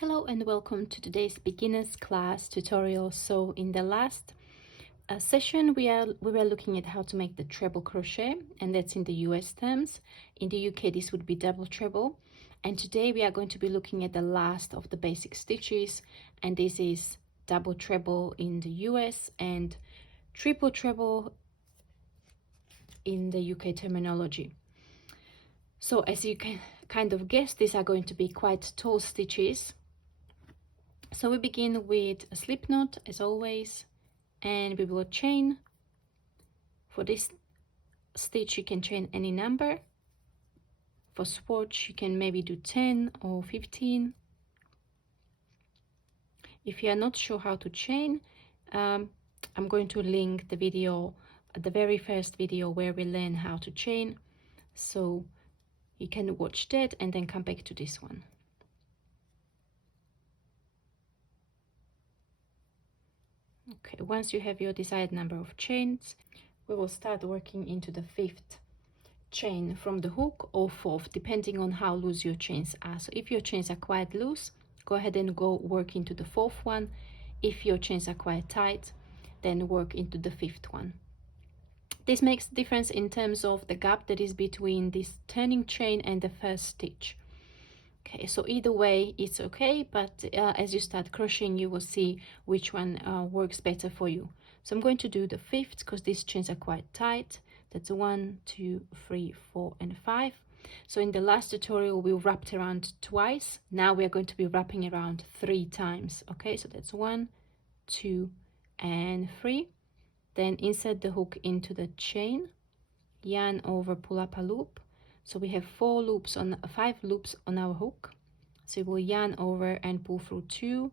Hello and welcome to today's beginners class tutorial. So in the last session we were looking at how to make the treble crochet, and that's in the US terms. In the UK this would be double treble, and today we are going to be looking at the last of the basic stitches, and this is double treble in the US and triple treble in the UK terminology. So as you can kind of guess, these are going to be quite tall stitches. So we begin with a slip knot as always, and we will chain. For this stitch you can chain any number. For swatch you can maybe do 10 or 15. If you are not sure how to chain, I'm going to link the video, the very first video where we learn how to chain, so you can watch that and then come back to this one. Okay, once you have your desired number of chains, we will start working into the 5th chain from the hook, or 4th, depending on how loose your chains are. So if your chains are quite loose, go ahead and go work into the 4th one. If your chains are quite tight, then work into the 5th one. This makes a difference in terms of the gap that is between this turning chain and the first stitch. Okay, so either way it's okay, but as you start crocheting you will see which one works better for you. So I'm going to do the 5th because these chains are quite tight. That's 1, 2, 3, 4 and 5. So in the last tutorial we wrapped around twice. Now we are going to be wrapping around 3 times. Okay, so that's 1, 2 and 3. Then insert the hook into the chain, yarn over, pull up a loop. So we have 5 loops on our hook. So we'll yarn over and pull through 2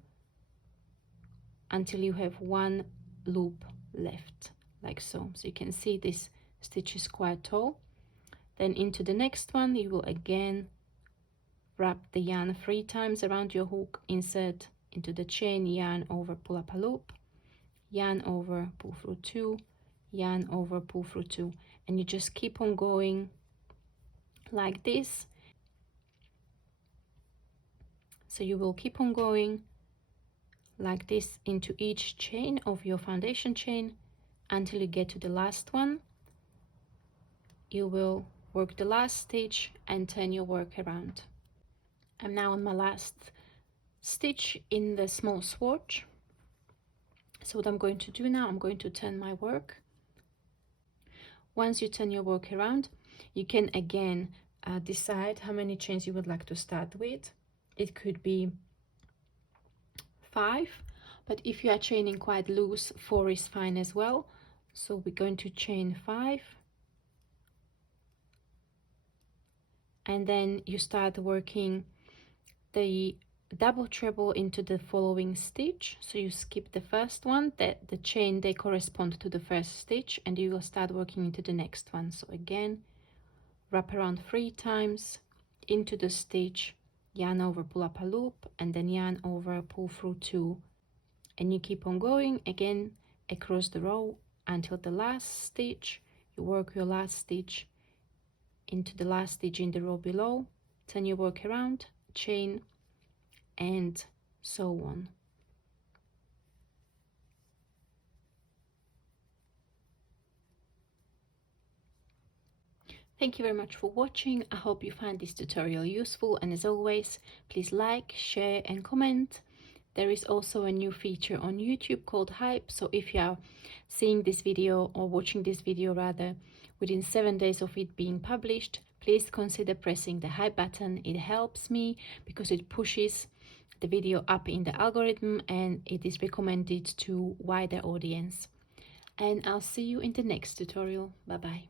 until you have 1 loop left, like so. So you can see this stitch is quite tall. Then into the next one you will again wrap the yarn 3 times around your hook, insert into the chain, yarn over, pull up a loop, yarn over, pull through 2, yarn over, pull through 2, and you just keep on going like this. So you will keep on going like this into each chain of your foundation chain until you get to the last one. You will work the last stitch and turn your work around. I'm now on my last stitch in the small swatch. So what I'm going to do now, I'm going to turn my work. Once you turn your work around, you can again decide how many chains you would like to start with. It could be 5, but if you are chaining quite loose, 4 is fine as well. So we're going to chain 5, and then you start working the double treble into the following stitch. So you skip the first one, that the chain, they correspond to the first stitch, and you will start working into the next one. So again, wrap around 3 times into the stitch, yarn over, pull up a loop, and then yarn over, pull through 2, and you keep on going again across the row until the last stitch. You work your last stitch into the last stitch in the row below, turn your work around, chain, and so on. Thank you very much for watching. I hope you find this tutorial useful, and as always, please like, share and comment. There is also a new feature on YouTube called Hype, so if you are seeing this video, or watching this video rather, within 7 days of it being published, please consider pressing the Hype button. It helps me because it pushes the video up in the algorithm and it is recommended to wider audience. And I'll see you in the next tutorial. Bye bye.